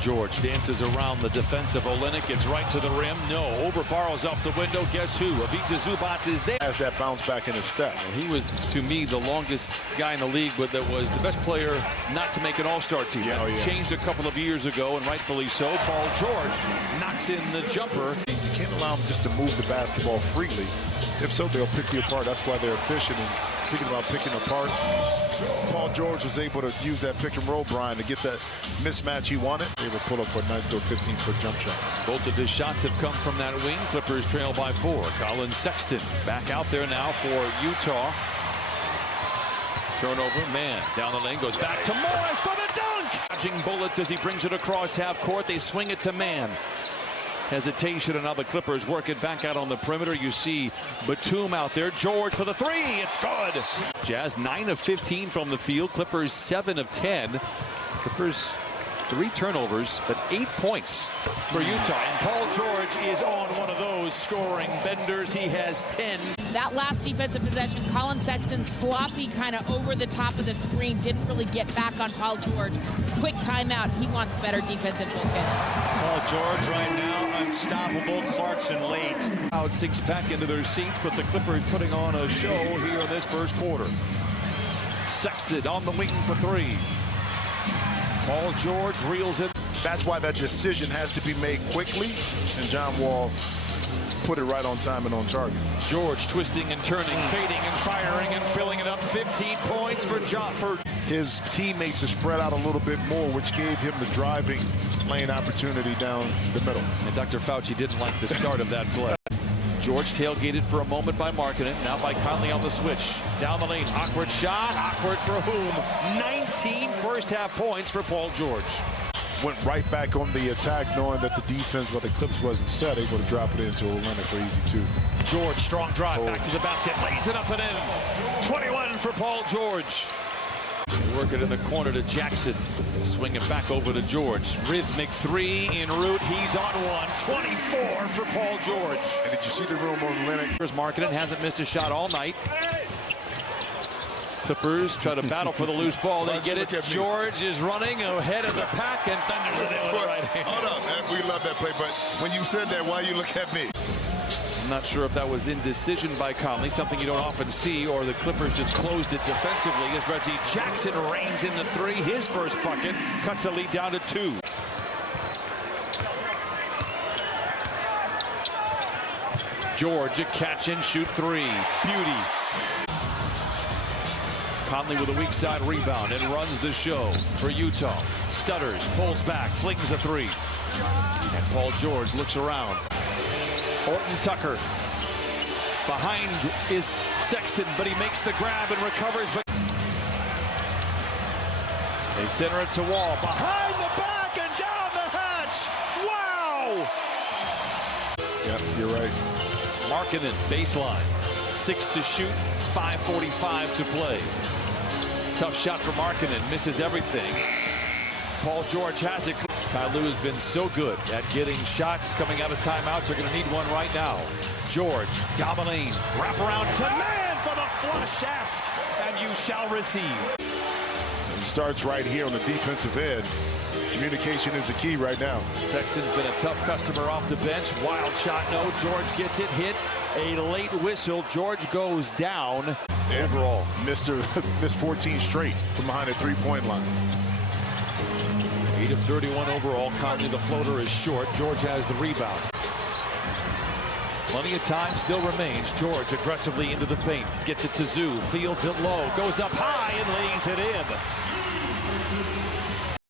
George dances around the defense of Olynyk. Gets right to the rim. No. Over Barrows off the window. Guess who? Ivica Zubac is there. Has that bounce back in his step. He was, to me, the longest guy in the league, but that was the best player not to make an all-star team. Yeah, Changed a couple of years ago, and rightfully so. Paul George knocks in the jumper. You can't allow them just to move the basketball freely. If so, they'll pick you apart. That's why they're efficient. And speaking about picking apart, Paul George was able to use that pick and roll, Brian, to get that mismatch he wanted. Able to pull up for a nice little 15-foot jump shot. Both of his shots have come from that wing. Clippers trail by 4. Collin Sexton back out there now for Utah. Turnover, man, down the lane, goes back to Morris for the dunk! Dodging bullets as he brings it across half court. They swing it to Man. Hesitation, and now the Clippers work it back out on the perimeter. You see Batum out there. George for the 3. It's good. Jazz 9 of 15 from the field. Clippers 7 of 10. Clippers 3 turnovers, but 8 points for Utah. And Paul George is on one of those scoring benders. He has 10. That last defensive possession, Collin Sexton sloppy kind of over the top of the screen. Didn't really get back on Paul George. Quick timeout. He wants better defensive focus. Paul George right now unstoppable. Clarkson late. Crowd sinks back into their seats, but the Clippers putting on a show here in this first quarter. Sexton on the wing for 3. Paul George reels it. That's why that decision has to be made quickly, and John Wall put it right on time and on target. George twisting and turning, fading and firing and filling it up. 15 points for Jofford. His teammates have spread out a little bit more, which gave him the driving lane opportunity down the middle. And Dr. Fauci didn't like the start of that play. George tailgated for a moment by Markkanen. Now by Conley on the switch. Down the lane. Awkward shot. Awkward for whom? 19 first-half points for Paul George. Went right back on the attack, knowing that the defense, but the Clips wasn't set, able to drop it into Olynyk for easy 2. George, strong drive, back to the basket, lays it up and in. 21 for Paul George. Work it in the corner to Jackson. Swing it back over to George. Rhythmic 3 en route. He's on one. 24 for Paul George. And did you see the room on Olynyk? Markkanen hasn't missed a shot all night. Clippers try to battle for the loose ball. They get it. George is running ahead of the pack, and thunders it in with the right hand. Hold on, we love that play, but when you said that, why you look at me? I'm not sure if that was indecision by Conley, something you don't often see, or the Clippers just closed it defensively as Reggie Jackson reigns in the 3. His first bucket cuts the lead down to 2. George a catch and shoot 3. Beauty. Conley with a weak side rebound and runs the show for Utah. Stutters, pulls back, flings a 3. And Paul George looks around. Horton Tucker. Behind is Sexton, but he makes the grab and recovers. But they center it to Wall. Behind the back and down the hatch. Wow! Yep, you're right. Markkanen, baseline. 6 to shoot, 5:45 to play. Tough shot for Markkanen, misses everything. Paul George has it. Ty Lue has been so good at getting shots coming out of timeouts. They're going to need one right now. George, down the lane, wrap around to Man for the flush. Ask, and you shall receive. It starts right here on the defensive end. Communication is the key right now. Sexton's been a tough customer off the bench. Wild shot, no. George gets it, hit. A late whistle. George goes down. Overall, missed 14 straight from behind the three-point line. 8 of 31 overall. Conley, the floater, is short. George has the rebound. Plenty of time still remains. George aggressively into the paint. Gets it to Zoo. Fields it low. Goes up high and lays it in.